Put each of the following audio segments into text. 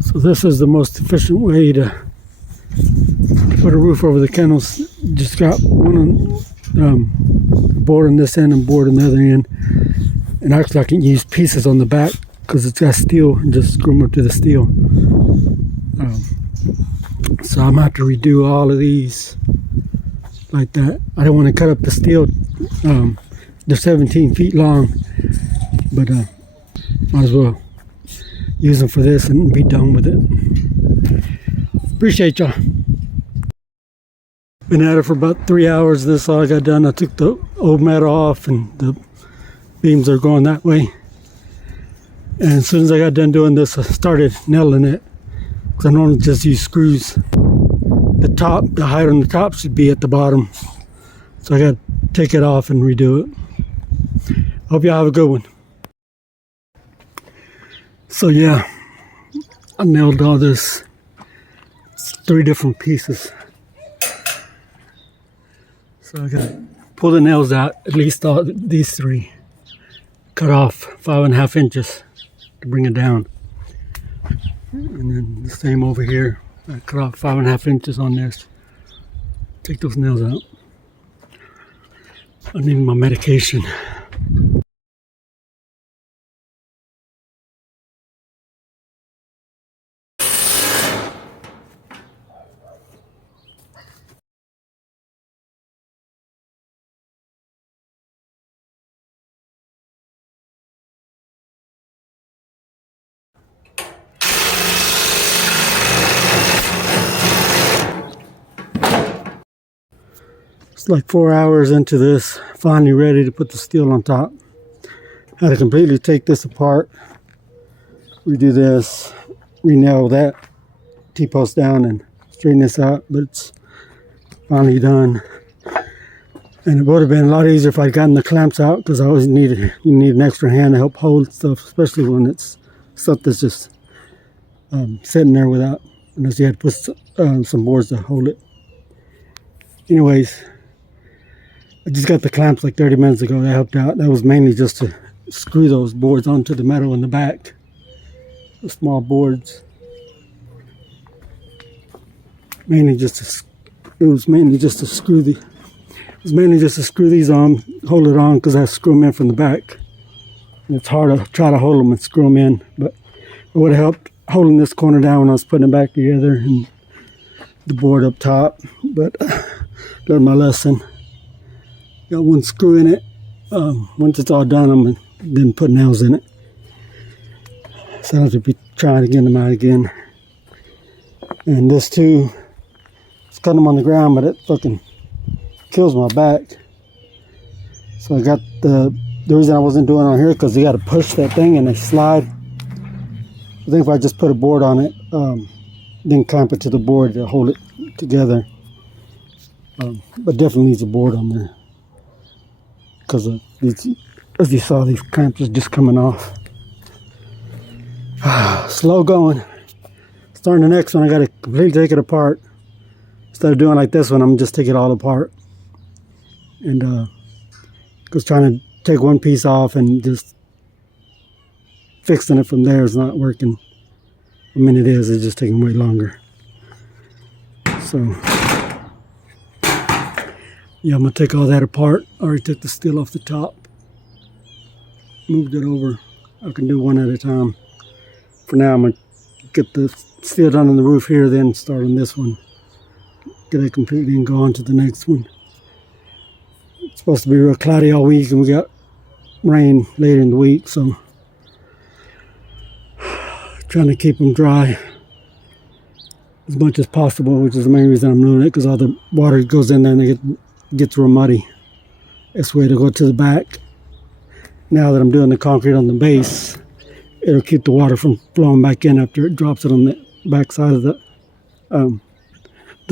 So this is the most efficient way to put a roof over the kennels. Just got one board on this end and board on the other end. And actually I can use pieces on the back because it's got steel and just screw them up to the steel. So I'm going to have to redo all of these like that. I don't want to cut up the steel. They're 17 feet long, but might as well use them for this and be done with it. Appreciate y'all. Been at it for about 3 hours. This all I got done. I took the old metal off and the beams are going that way. And as soon as I got done doing this, I started nailing it. Because I normally just use screws. The height on the top should be at the bottom. So I got to take it off and redo it. Hope y'all have a good one. So yeah, I nailed all this. It's 3 different pieces. So I got to pull the nails out, at least all these 3. Cut off 5.5 inches to bring it down. And then the same over here. I cut off 5.5 inches on this. Take those nails out. I need my medication. It's like 4 hours into this, finally ready to put the steel on top. Had to completely take this apart, redo this, re-nail that T-post down and straighten this out, but it's finally done. And it would have been a lot easier if I'd gotten the clamps out, because I always you need an extra hand to help hold stuff, especially when it's stuff that's just sitting there without, unless you had to put some boards to hold it. Anyways, I just got the clamps like 30 minutes ago. That helped out. That was mainly just to screw those boards onto the metal in the back. The small boards. It was mainly just to screw these on, hold it on, because I screw them in from the back. And it's hard to try to hold them and screw them in, but it would have helped holding this corner down when I was putting it back together and the board up top. But learned my lesson. Got one screw in it. Once it's all done, I'm then put nails in it. So I have to be trying to get them out again. And this too, it's cutting them on the ground, but it fucking kills my back. So I got the reason I wasn't doing it on here, because you got to push that thing and they slide. I think if I just put a board on it, then clamp it to the board to hold it together. But definitely needs a board on there, because as you saw, these clamps are just coming off. Slow going. Starting the next one, I got to completely take it apart. Instead of doing like this one, I'm just take it all apart. And because trying to take one piece off and just fixing it from there is not working. I mean, it is. It's just taking way longer. So yeah, I'm gonna take all that apart. I already took the steel off the top, moved it over. I can do one at a time. For now, I'm gonna get the steel done on the roof here, then start on this one, get it completely, and go on to the next one. It's supposed to be real cloudy all week, and we got rain later in the week, so trying to keep them dry as much as possible, which is the main reason I'm doing it, because all the water goes in there and it gets real muddy. This way to go to the back. Now that I'm doing the concrete on the base, it'll keep the water from flowing back in after it drops it on the back side of the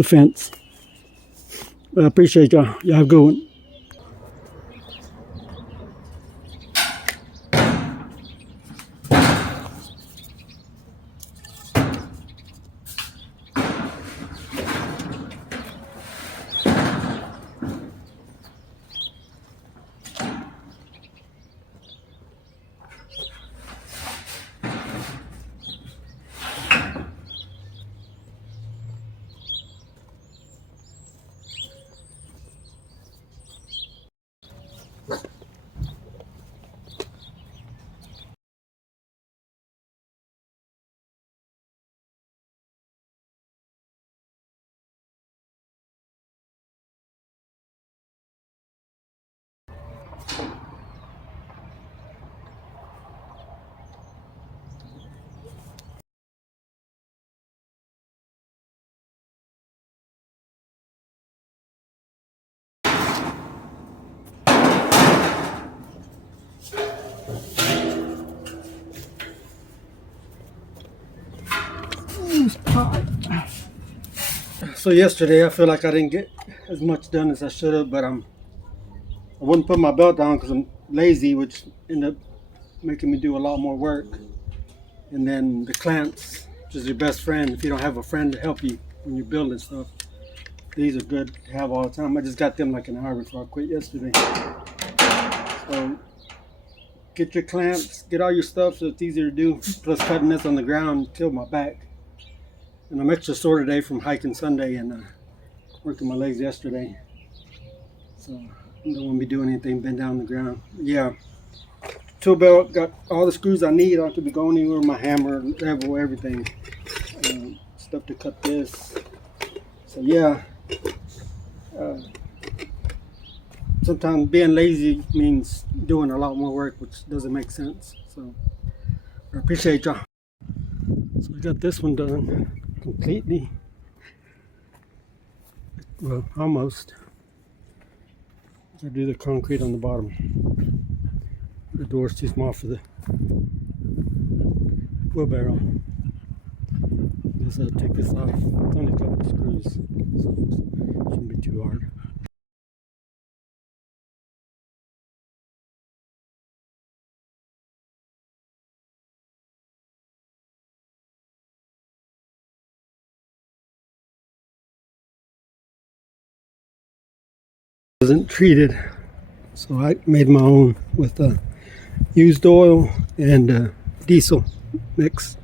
fence. But I appreciate y'all. Y'all have a good one. this pot. So yesterday I feel like I didn't get as much done as I should have, but I wouldn't put my belt down because I'm lazy, which ended up making me do a lot more work. And then the clamps, which is your best friend if you don't have a friend to help you when you're building stuff. These are good to have all the time. I just got them like an hour before I quit yesterday. So get your clamps, get all your stuff so it's easier to do. Plus cutting this on the ground killed my back. And I'm extra sore today from hiking Sunday and working my legs yesterday. So I don't want to be doing anything bend down on the ground. Yeah. Tool belt got all the screws I need. I could be going anywhere with my hammer, level, everything. Stuff to cut this. So yeah. Sometimes being lazy means doing a lot more work, which doesn't make sense. So I appreciate y'all. So we got this one done completely. Well, almost. I do the concrete on the bottom. The door's too small for the wheelbarrow. I'll take this off. It's only a couple of screws, so it shouldn't be too hard. It wasn't treated, so I made my own with used oil and diesel mix.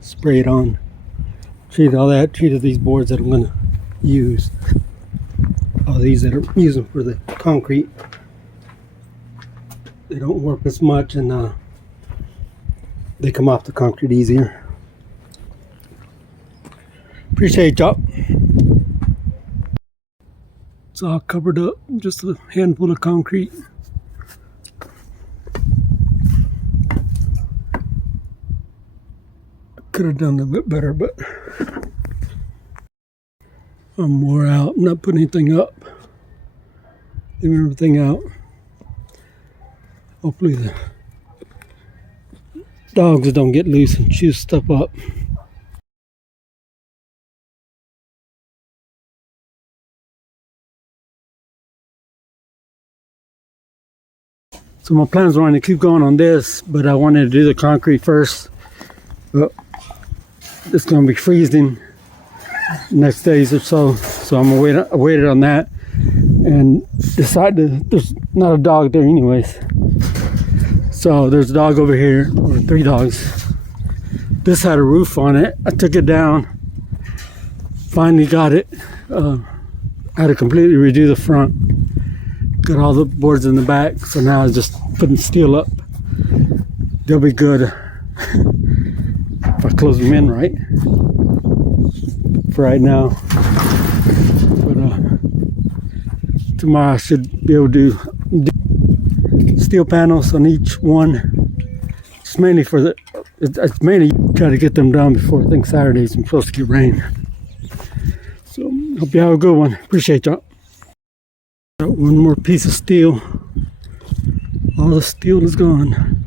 Sprayed on. Treated all that. Treated these boards that I'm going to use. All these that I'm using for the concrete. They don't warp as much and they come off the concrete easier. Appreciate y'all. It's all covered up, just a handful of concrete. Could have done a bit better, but I'm wore out. I'm not putting anything up. Leaving everything out. Hopefully the dogs don't get loose and chew stuff up. So my plans were to keep going on this, but I wanted to do the concrete first. But it's going to be freezing next days or so, so I'm gonna wait on that and decided there's not a dog there anyways. So there's a dog over here, or 3 dogs. This had a roof on it. I took it down. Finally got it. I had to completely redo the front. Got all the boards in the back, so now I'm just putting steel up. They'll be good if I close them in right. For right now. But tomorrow I should be able to do steel panels on each one. It's mainly for it's mainly try to get them done before I think Saturday's I'm supposed to get rain. So hope you have a good one. Appreciate y'all. Got one more piece of steel. All the steel is gone.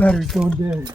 Battery's going dead.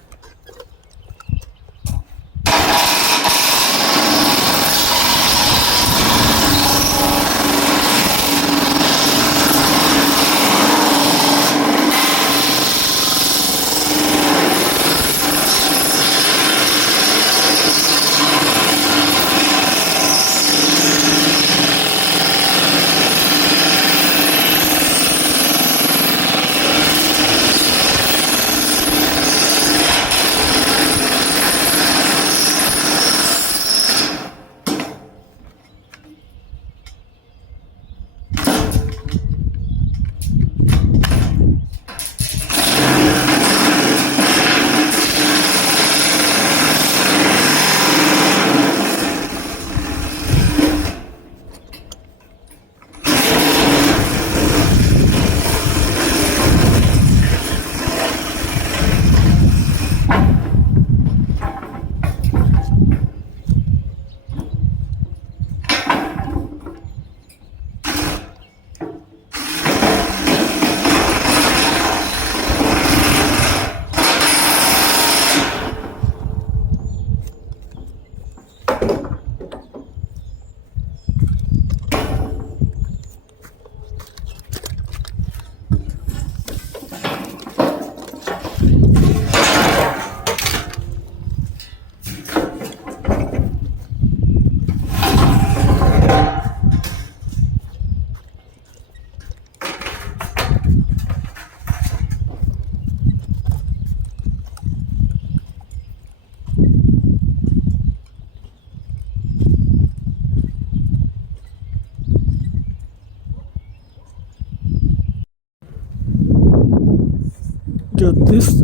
Got this,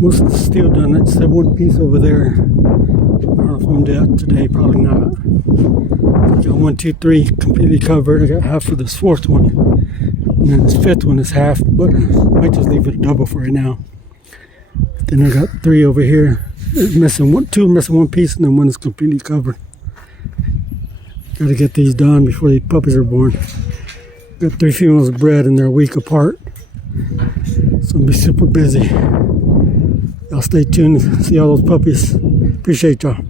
most of the steel done. That's that one piece over there. I don't know if I'm dead today, probably not. Got 1, 2, 3 completely covered. I got half of this fourth one. And then this fifth one is half, but I might just leave it a double for right now. Then I got 3 over here. Missing one, 2 missing one piece, and then 1 is completely covered. Gotta get these done before the puppies are born. Got 3 females bred and they're a week apart. So I'll be super busy. Y'all stay tuned, see all those puppies. Appreciate y'all.